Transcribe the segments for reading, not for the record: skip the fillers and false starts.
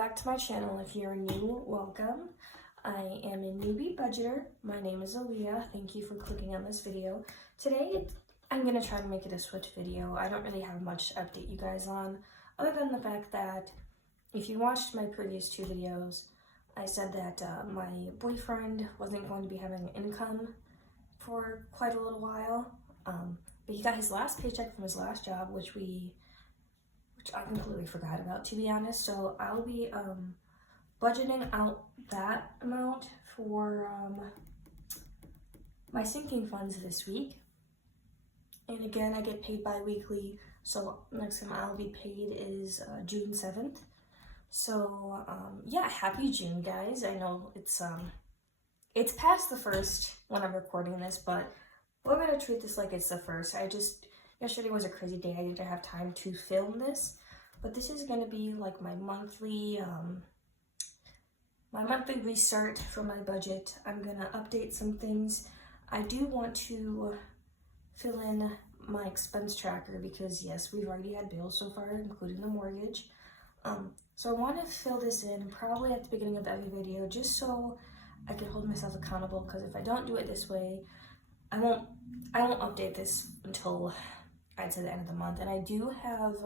back to my channel. If you're new, welcome. I am a newbie budgeter. My name is Aliyah. Thank you for clicking on this video. Today, I'm going to try to make it a switch video. I don't really have much to update you guys on, other than the fact that if you watched my previous two videos, I said that my boyfriend wasn't going to be having income for quite a little while, but he got his last paycheck from his last job, which I completely forgot about, to be honest. So I'll be budgeting out that amount for my sinking funds this week. And again, I get paid bi-weekly, so next time I'll be paid is June 7th. So yeah, happy June, guys. I know it's past the 1st when I'm recording this, but we're gonna treat this like it's the 1st. Yesterday was a crazy day. I didn't have time to film this, but this is gonna be like my monthly restart for my budget. I'm gonna update some things. I do want to fill in my expense tracker because yes, we've already had bills so far, including the mortgage. So I want to fill this in probably at the beginning of every video, just so I can hold myself accountable. Because if I don't do it this way, I won't update this until I'd say the end of the month. And I do have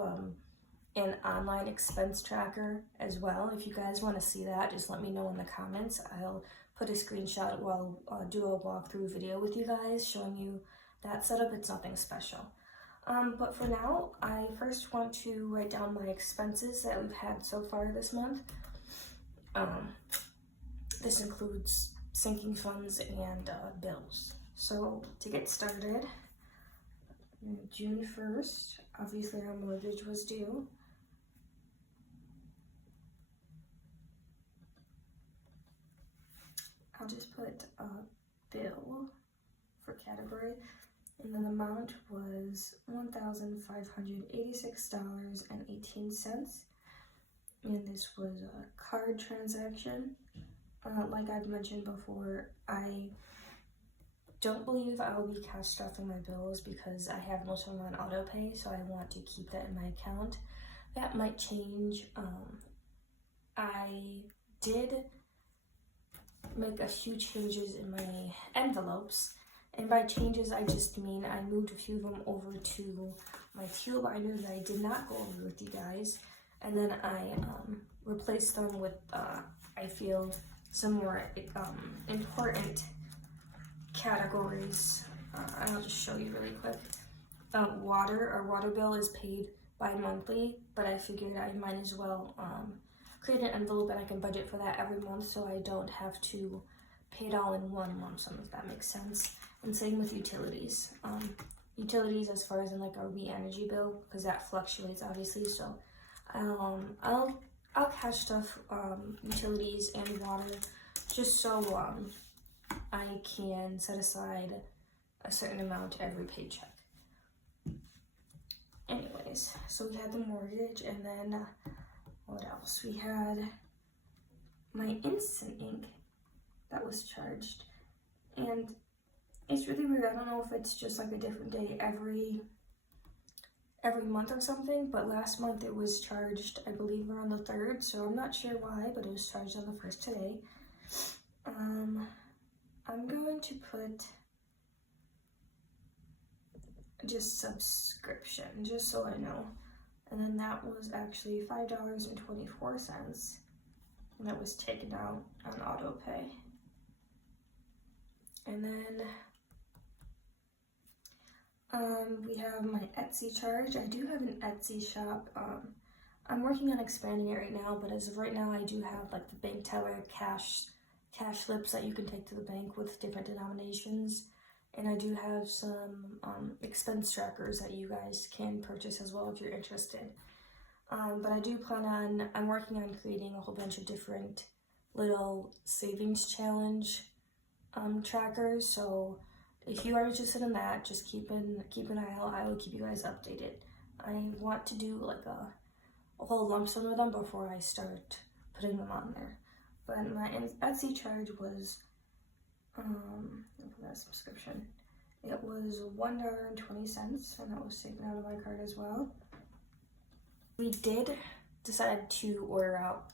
an online expense tracker as well. If you guys want to see that, just let me know in the comments. I'll put a screenshot while I'll do a walkthrough video with you guys showing you that setup. It's nothing special. But for now, I first want to write down my expenses that we've had so far this month. This includes sinking funds and bills. So to get started, June 1st, obviously our mortgage was due. I'll just put bill for category. And the amount was $1,586.18. And this was a card transaction. Like I've mentioned before, I don't believe I'll be cash stuffing my bills because I have most of them on auto pay, so I want to keep that in my account. That might change. I did make a few changes in my envelopes. And by changes, I just mean I moved a few of them over to my teal binder that I did not go over with you guys. And then I replaced them with, I feel, some more important categories. I'll just show you really quick. Our water bill is paid bi-monthly, but I figured I might as well create an envelope and I can budget for that every month so I don't have to pay it all in one lump sum, if that makes sense. And same with utilities. Utilities as far as in like our energy bill, because that fluctuates obviously. So I'll cash stuff utilities and water just so I can set aside a certain amount every paycheck. Anyways, so we had the mortgage, and then what else? We had my instant ink that was charged, and it's really weird. I don't know if it's just like a different day every month or something, but last month it was charged, I believe, around the 3rd, so I'm not sure why, but it was charged on the 1st today. I'm going to put just subscription, just so I know, and then that was actually $5.24, and that was taken out on auto pay. And then we have my Etsy charge. I do have an Etsy shop. I'm working on expanding it right now, but as of right now, I do have like the bank teller cash slips that you can take to the bank with different denominations. And I do have some expense trackers that you guys can purchase as well if you're interested. But I do plan on, I'm working on creating a whole bunch of different little savings challenge trackers. So if you are interested in that, just keep an eye out. I will keep you guys updated. I want to do like a whole lump sum of them before I start putting them on there. But my Etsy charge was that subscription. It was $1.20, and that was taken out of my card as well. We did decide to order out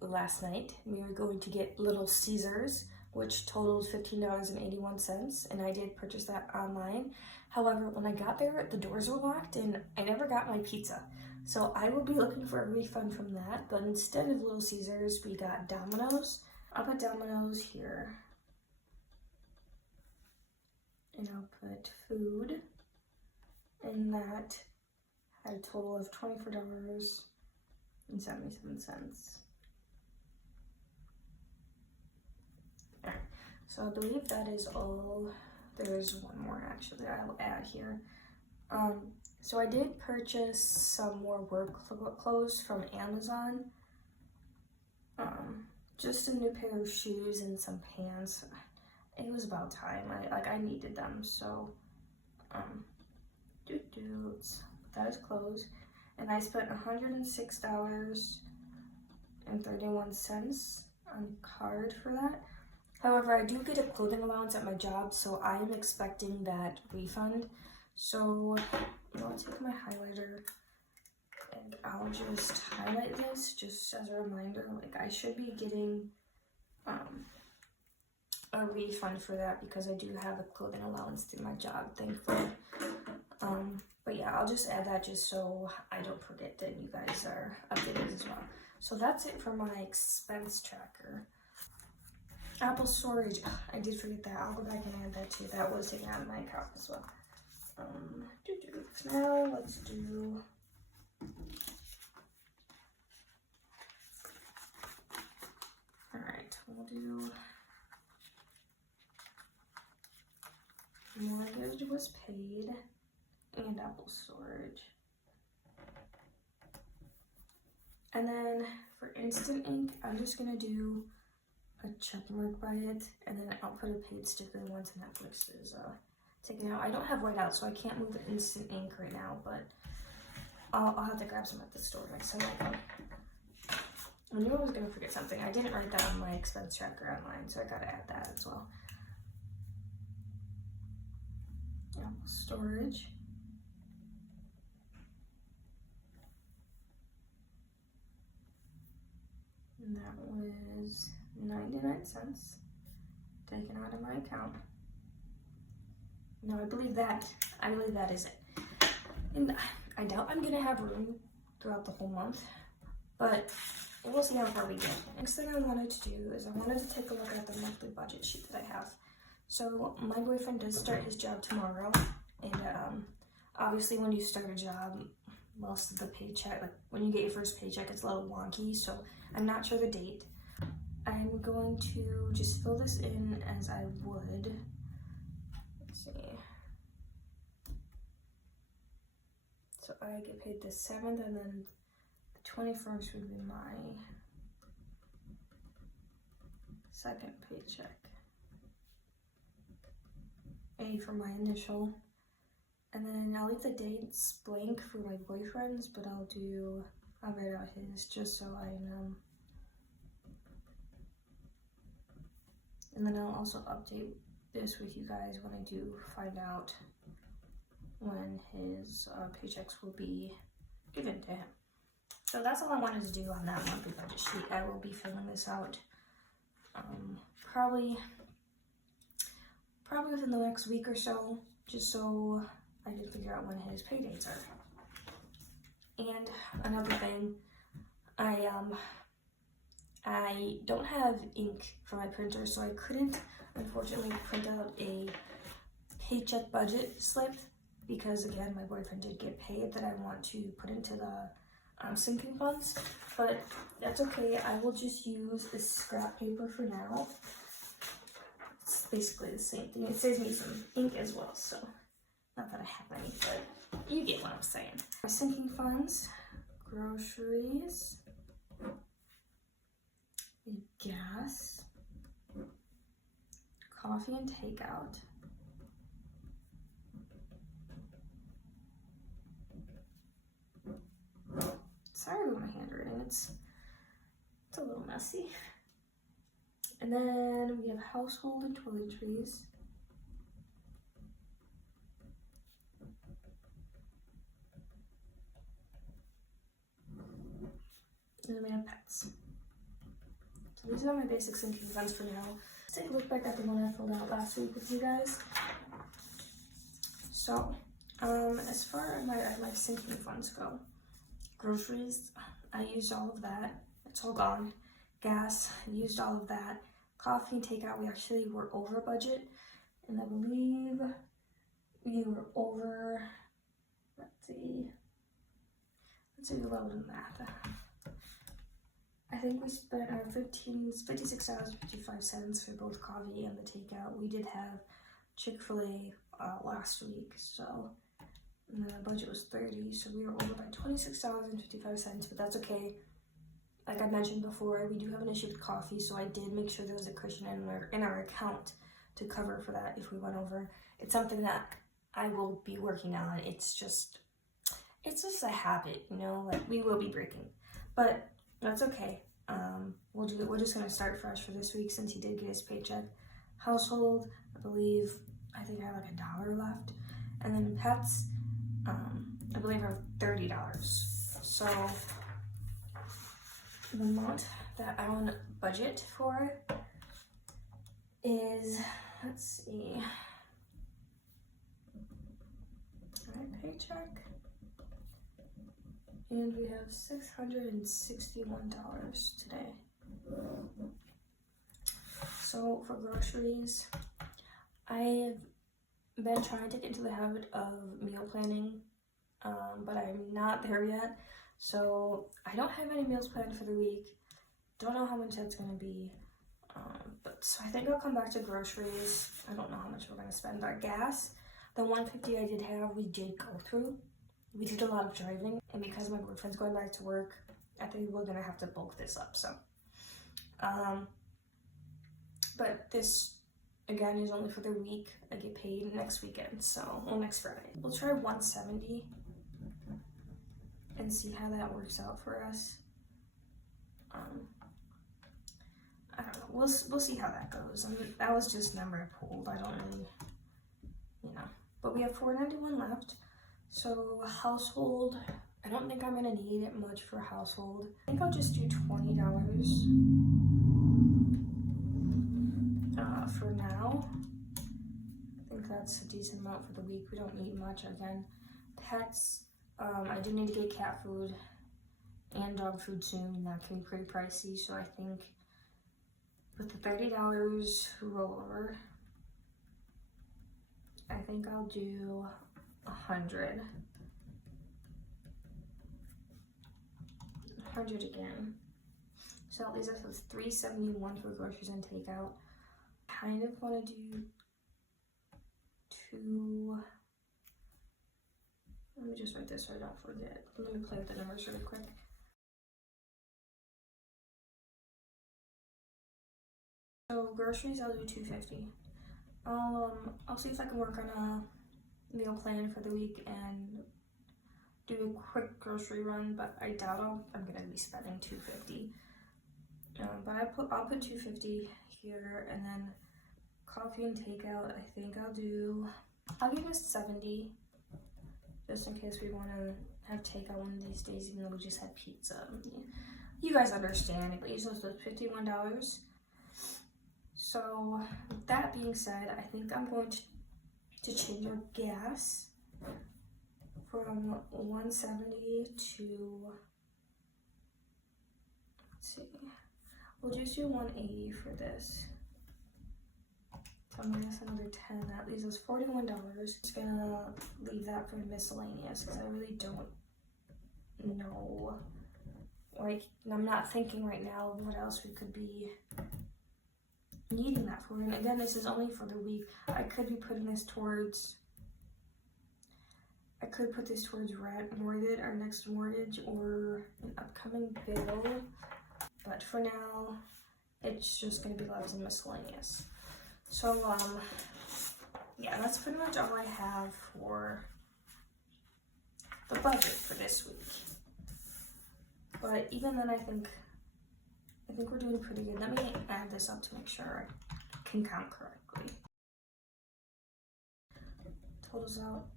last night. We were going to get Little Caesars, which totaled $15.81, and I did purchase that online. However, when I got there, the doors were locked and I never got my pizza. So I will be looking for a refund from that, but instead of Little Caesars, we got Domino's. I'll put Domino's here. And I'll put food. And that had a total of $24.77. Alright, so I believe that is all. There's one more actually I'll add here. So I did purchase some more work clothes from Amazon. Just a new pair of shoes and some pants. It was about time. I needed them, so that is clothes. And I spent $106.31 on card for that. However, I do get a clothing allowance at my job, so I am expecting that refund. So I'll take my highlighter and I'll just highlight this just as a reminder. Like, I should be getting a refund for that because I do have a clothing allowance through my job, thankfully. But yeah, I'll just add that just so I don't forget that you guys are updated as well. So that's it for my expense tracker. Apple storage, I did forget that. I'll go back and add that too. That was taken out of my account as well. Now let's do we'll do mortgage was paid and Apple storage. And then for Instant Ink, I'm just gonna do a check mark by it, and then I'll put a paid sticker once Netflix is taken out. I don't have whiteout, so I can't move the Instant Ink right now, but I'll have to grab some at the store next time I go. I knew I was gonna forget something. I didn't write that on my expense tracker online, so I gotta add that as well. Apple storage. And that was 99 cents taken out of my account. No, I believe that is it. And I doubt I'm gonna have room throughout the whole month, but we'll see how far we get. Next thing I wanted to do is I wanted to take a look at the monthly budget sheet that I have. So my boyfriend does start his job tomorrow, and obviously when you start a job, most of the paycheck, like when you get your first paycheck, it's a little wonky, so I'm not sure the date. I'm going to just fill this in as I would. Let's see. So I get paid the 7th, and then the 21st would be my second paycheck. A for my initial. And then I'll leave the dates blank for my boyfriend's, but I'll write out his just so I know. And then I'll also update this with you guys when I do find out when his paychecks will be given to him. So that's all I wanted to do on that monthly budget sheet. I will be filling this out probably within the next week or so, just so I can figure out when his pay dates are. And another thing, I don't have ink for my printer, so I couldn't unfortunately print out a paycheck budget slip because, again, my boyfriend did get paid that I want to put into the sinking funds, but that's okay. I will just use this scrap paper for now. It's basically the same thing. It saves me some ink as well, so not that I have any, but you get what I'm saying. My sinking funds, groceries, gas, coffee and takeout, sorry about my handwriting, it's a little messy. And then we have household and toiletries. And then we have pets. these are my basic sinking funds for now. Let's take a look back at the one I filled out last week with you guys. So, as far as my sinking funds go, groceries, I used all of that. It's all gone. Gas, I used all of that. Coffee and takeout, we actually were over budget. And I believe we were over, let's do a little bit of math. I think we spent our $56.55 for both coffee and the takeout. We did have Chick-fil-A last week, so and the budget was $30, so we were over by $26.55, but that's okay. Like I mentioned before, we do have an issue with coffee, so I did make sure there was a cushion in our account to cover for that if we went over. It's something that I will be working on. It's just a habit, you know, like we will be breaking, but that's okay. We're just gonna start fresh for this week since he did get his paycheck. Household, I think I have like $1 left, and then pets, I believe I have $30. So the amount that I want to budget for is, let's see, alright, paycheck, and we have $661 today. So for groceries, I've been trying to get into the habit of meal planning, but I'm not there yet. So I don't have any meals planned for the week. Don't know how much that's gonna be. But so I think I'll come back to groceries. I don't know how much we're gonna spend. Our gas, the $150 I did have, we did go through. We did a lot of driving, and because my boyfriend's going back to work, I think we're gonna have to bulk this up. So, but this again is only for the week. I get paid next weekend, so next Friday. We'll try 170 and see how that works out for us. I don't know. We'll see how that goes. I mean, that was just number I pulled. I don't really, you know. But we have $491 left. So household, I don't think I'm gonna need it much for household. I think I'll just do $20 for now. I think that's a decent amount for the week. We don't need much again. Pets, I do need to get cat food and dog food soon, and that can be pretty pricey. So I think with the $30 rollover, I think I'll do 100 again. So that leaves us with $371 for groceries and takeout. Kind of want to do let me just write this so I don't forget. Let me play with the numbers really quick. So groceries, I'll do $250. I'll see if I can work on a meal plan for the week and do a quick grocery run, but I doubt I'm gonna be spending $250. But I'll put $250 here, and then coffee and takeout, I think I'll give us $70, just in case we want to have takeout one of these days, even though we just had pizza. You guys understand, it leaves us with $51. So with that being said, I think I'm going to change our gas from 170 to, let's see, we'll just do 180 for this. So minus another 10, that leaves us $41. Just gonna leave that for miscellaneous because I really don't know. Like, I'm not thinking right now of what else we could be needing that for. And again, this is only for the week. I could be putting this towards, I could put this towards mortgage, our next mortgage, or an upcoming bill. But for now, it's just gonna be left in miscellaneous. So, yeah, that's pretty much all I have for the budget for this week. But even then, I think we're doing pretty good. Let me add this up to make sure I can count correctly. Totals out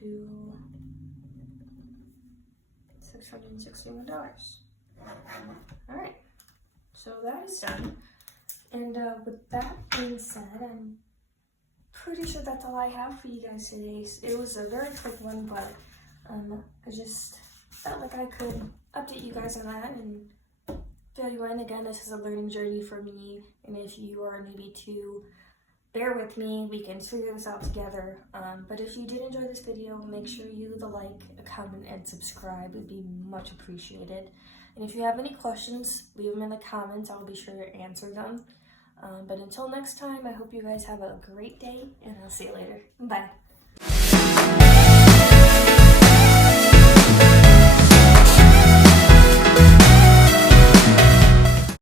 to $661. All right. So that is done. And with that being said, I'm pretty sure that's all I have for you guys today. It was a very quick one, but I just felt like I could update you guys on that and fill you in. Again, this is a learning journey for me, and if you are maybe to bear with me, we can figure this out together. But if you did enjoy this video, make sure you leave a like, a comment, and subscribe. It would be much appreciated. And if you have any questions, leave them in the comments. I'll be sure to answer them. But until next time, I hope you guys have a great day, and I'll see you later. Bye.